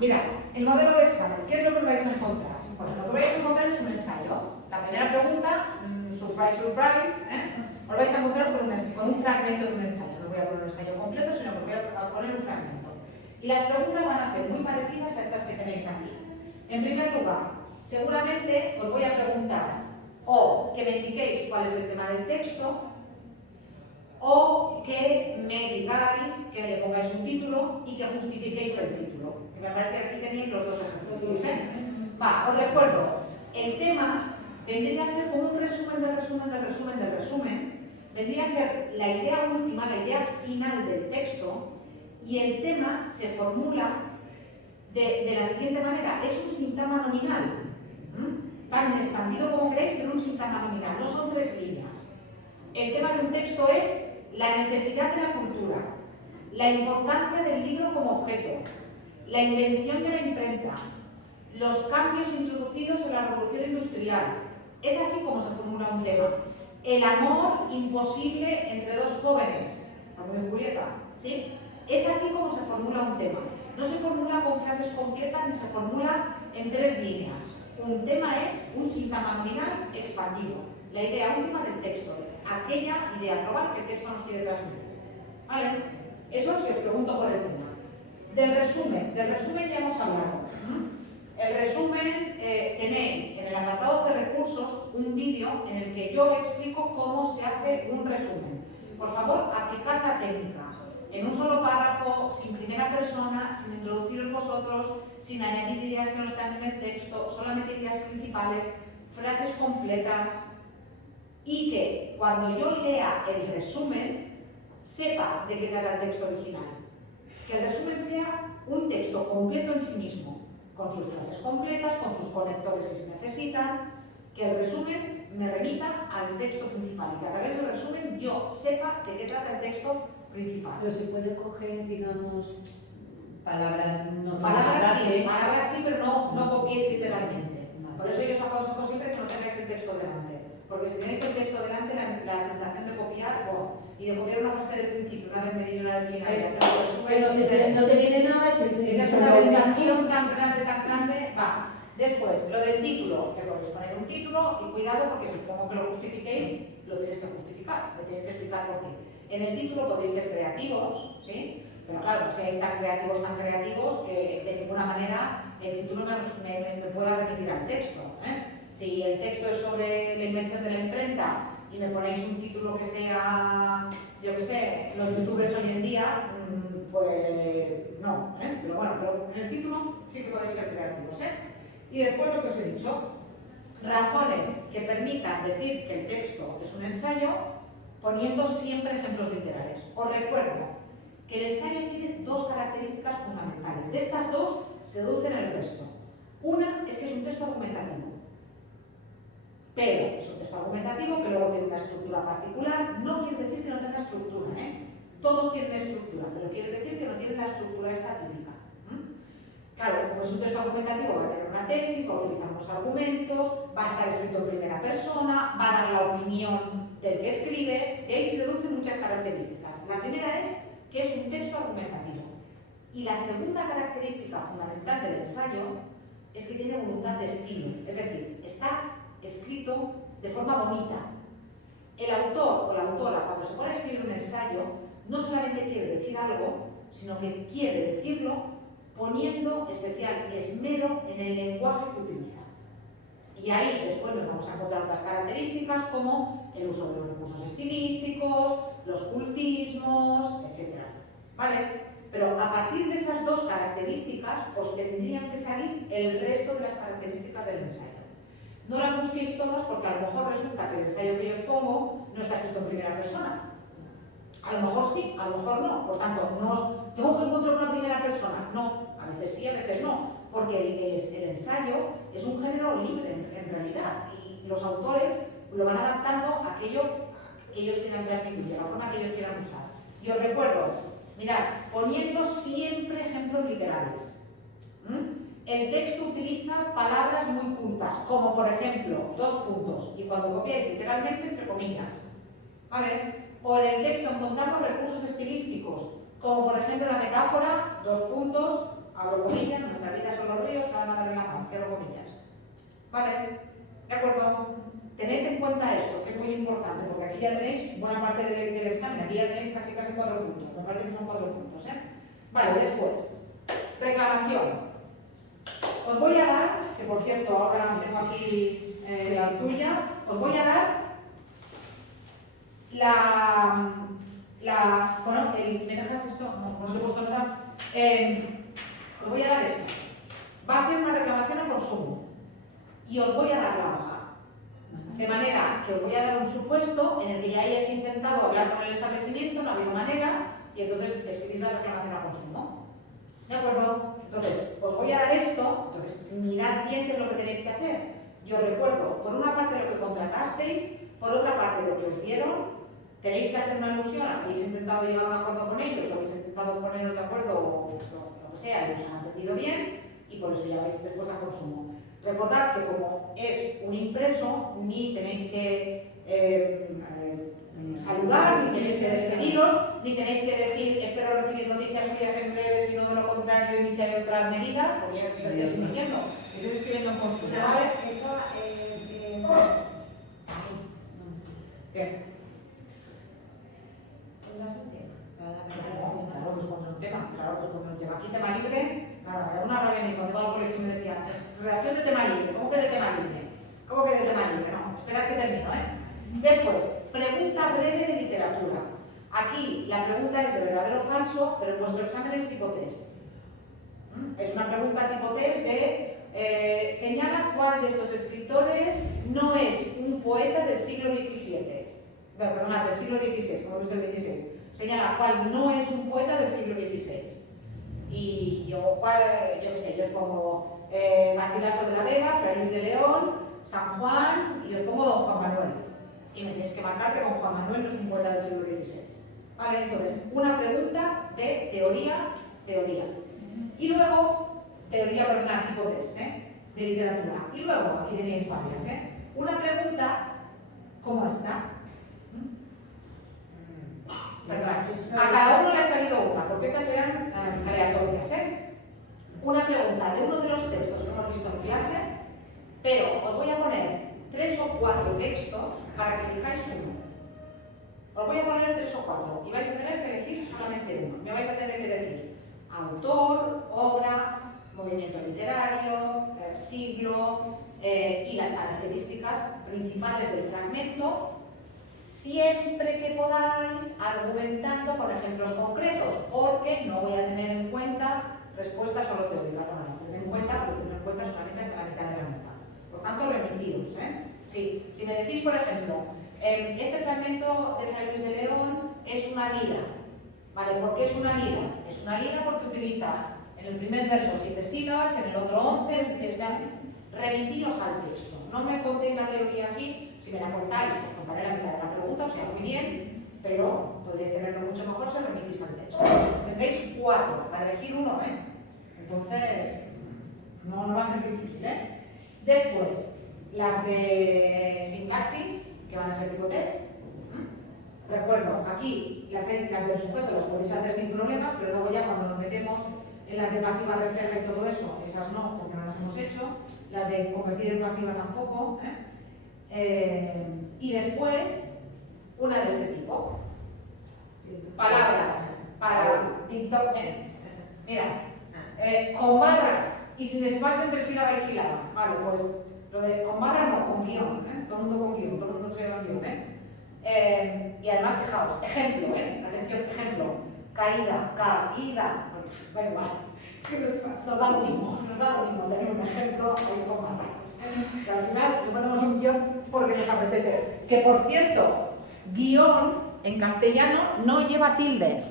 Mirad, el modelo de examen, ¿qué es lo que vais a encontrar? Bueno, lo que vais a encontrar es un ensayo. La primera pregunta, surprise, surprise, os vais a encontrar con un fragmento de un ensayo. No os voy a poner un ensayo completo, sino que os voy a poner un fragmento. Y las preguntas van a ser muy parecidas a estas que tenéis aquí. En primer lugar, seguramente os voy a preguntar o que me indiquéis cuál es el tema del texto, o que me digáis, que le pongáis un título y que justifiquéis el título. Que me parece que aquí tenéis los dos ejercicios. Os recuerdo, el tema vendría a ser como un resumen del resumen del resumen del resumen. Vendría a ser la idea última, la idea final del texto, y el tema se formula de la siguiente manera. Es un sintagma nominal, tan expandido como queréis, pero un sintagma nominal, no son 3 líneas. El tema de un texto es la necesidad de la cultura, la importancia del libro como objeto, la invención de la imprenta, los cambios introducidos en la revolución industrial. Es así como se formula un tema. El amor imposible entre dos jóvenes, Romeo y Julieta, ¿sí? Es así como se formula un tema. No se formula con frases completas ni se formula en 3 líneas. Un tema es un sintagma nominal expandido, la idea última del texto, aquella idea global que el texto nos quiere transmitir. ¿Vale? Eso si os pregunto por el tema. Del resumen ya hemos hablado. El resumen tenéis en el apartado de recursos un vídeo en el que yo explico cómo se hace un resumen. Por favor, aplicad la técnica. En un solo párrafo, sin primera persona, sin introduciros vosotros, sin añadir ideas que no están en el texto, solamente ideas principales, frases completas, y que cuando yo lea el resumen, sepa de qué trata el texto original. Que el resumen sea un texto completo en sí mismo, con sus frases completas, con sus conectores que se necesitan, que el resumen me remita al texto principal y que a través del resumen yo sepa de qué trata el texto principal. Pero se puede coger, digamos, palabras, no palabras sí, pero no copiéis literalmente. Vale. Por eso yo os aconsejo siempre que no tengáis el texto delante. Porque si tenéis el texto delante, la tentación de copiar, y de copiar una frase del principio, una del medio y una del final. Pero si no te viene nada, esa es una tentación tan grande. Después, lo del título, que podéis poner un título y cuidado porque si os pongo que lo justifiquéis, lo tenéis que justificar, me tenéis que explicar por qué. En el título podéis ser creativos, ¿sí? Pero claro, no seáis tan creativos que de ninguna manera el título me pueda remitir al texto. Si el texto es sobre la invención de la imprenta y me ponéis un título que sea, yo qué sé, los youtubers hoy en día, pues no. Pero bueno, pero en el título sí que podéis ser creativos. Y después lo que os he dicho, razones que permitan decir que el texto es un ensayo, poniendo siempre ejemplos literales. Os recuerdo que el ensayo tiene 2 características fundamentales. De estas 2 se deducen el resto. Una es que es un texto argumentativo. Pero es un texto argumentativo que luego tiene una estructura particular. No quiere decir que no tenga estructura, Todos tienen estructura, pero quiere decir que no tienen la estructura esta típica. Claro, como es un texto argumentativo, va a tener una tesis, va a utilizar unos argumentos, va a estar escrito en primera persona, va a dar la opinión del que escribe, de ahí se deducen muchas características. La primera es que es un texto argumentativo. Y la segunda característica fundamental del ensayo es que tiene voluntad de estilo, es decir, está escrito de forma bonita. El autor o la autora, cuando se pone a escribir un ensayo, no solamente quiere decir algo, sino que quiere decirlo poniendo especial esmero en el lenguaje que utiliza. Y ahí después nos vamos a encontrar otras características como el uso de los recursos estilísticos, los cultismos, etc. ¿Vale? Pero a partir de esas 2 características os tendrían que salir el resto de las características del ensayo. No las busquéis todas porque a lo mejor resulta que el ensayo que yo os pongo no está escrito en primera persona. A lo mejor sí, a lo mejor no. Por tanto, no os tengo que encontrar una primera persona. No, a veces sí, a veces no. Porque el ensayo es un género libre en realidad. Y los autores lo van adaptando a aquello que ellos quieran transmitir, a la forma que ellos quieran usar. Y os recuerdo, mirad, poniendo siempre ejemplos literales. El texto utiliza palabras muy cultas, como por ejemplo, 2 puntos, y cuando copiáis literalmente, entre comillas. ¿Vale? O en el texto encontramos recursos estilísticos, como por ejemplo la metáfora, 2 puntos, abro comillas, nuestra vida son los ríos que van a dar en la mar, cierro comillas. ¿Vale? ¿De acuerdo? Tened en cuenta esto, que es muy importante, porque aquí ya tenéis buena parte del examen, aquí ya tenéis casi 4 puntos, me parece que son 4 puntos, ¿eh? Vale, después, reclamación. Os voy a dar, que por cierto, ahora tengo aquí la tuya, os voy a dar bueno, ¿me dejas esto? No os he puesto nada. Os voy a dar esto. Va a ser una reclamación a consumo y os voy a dar la hoja. De manera que os voy a dar un supuesto en el que ya hayáis intentado hablar con el establecimiento, no ha habido manera, y entonces escribís la reclamación a consumo. ¿De acuerdo? Entonces, os voy a dar esto, entonces mirad bien qué es lo que tenéis que hacer. Yo recuerdo, por una parte lo que contratasteis, por otra parte lo que os dieron, tenéis que hacer una alusión a que habéis intentado llegar a un acuerdo con ellos, o habéis intentado poneros de acuerdo, o lo que sea, y os han entendido bien, y por eso ya vais después a consumo. Recordad que como es un impreso, ni tenéis que saludar, ni tenéis que despediros, ni tenéis que decir espero recibir noticias suyas en breve, sino de lo contrario iniciaré otras medidas, porque ya lo estáis iniciando, estáis escribiendo en consumo. ¿Qué? Claro, pues cuando un tema, aquí tema libre, nada, me da una rabia a mí cuando iba al colegio y me decían, redacción de tema libre, ¿cómo que de tema libre? ¿Cómo que de tema libre? No, esperad que termino, ¿eh? Después, pregunta breve de literatura. Aquí la pregunta es de verdadero o falso, pero en vuestro examen es tipo test. Es una pregunta tipo test de señala cuál de estos escritores no es un poeta del siglo XVII. Perdona, del siglo XVI, como he visto el XVI. Señala cuál no es un poeta del siglo XVI. Y yo qué sé, yo os pongo Garcilaso de la Vega, Fray Luis de León, San Juan, y os pongo Don Juan Manuel. Y me tenéis que marcar que Don Juan Manuel no es un poeta del siglo XVI. ¿Vale? Entonces, una pregunta de teoría. Y luego, perdona, tipo test, de literatura. Y luego, aquí tenéis varias, una pregunta como esta. Perdón, a cada uno le ha salido una, porque estas eran aleatorias, Una pregunta de uno de los textos que hemos visto en clase, pero os voy a poner 3 o 4 textos para que elijáis uno. Os voy a poner 3 o 4 y vais a tener que elegir solamente uno. Me vais a tener que decir autor, obra, movimiento literario, siglo y las características principales del fragmento, siempre que podáis argumentando con ejemplos concretos, porque no voy a tener en cuenta respuestas solo teóricas, no, tener en cuenta solamente hasta la mitad de la nota. Por tanto, remitiros, Sí, si me decís, por ejemplo, este fragmento de Fray Luis de León es una lira, ¿vale? ¿Por qué es una lira? Es una lira porque utiliza en el primer verso 7 sílabas, en el otro 11, remitiros al texto. No me contéis la teoría así, si me la contáis, os contaré la mitad de la pregunta, o sea, muy bien, pero podréis tenerlo mucho mejor si remitís al texto. Tendréis 4 para elegir uno, Entonces, no va a ser difícil, Después, las de sintaxis, que van a ser tipo test. Recuerdo, aquí las del sujeto las podéis hacer sin problemas, pero luego ya cuando nos metemos en las de pasiva refleja y todo eso, esas no, porque no las hemos hecho. Las de convertir en pasiva tampoco. Y después, una de este tipo. Palabras para TikTok. Mira, con barras y sin espacio entre sílaba y sílaba. Vale, pues lo de con barras no, con guión. Todo el mundo con guión, todo el mundo trae el guión. Y además, fijaos, ejemplo, atención, ejemplo. Caída. Bueno, igual. Nos da lo mismo, tener un ejemplo ahí con barras. Que al final le ponemos un guión porque nos apetece. Que por cierto, guión en castellano no lleva tilde.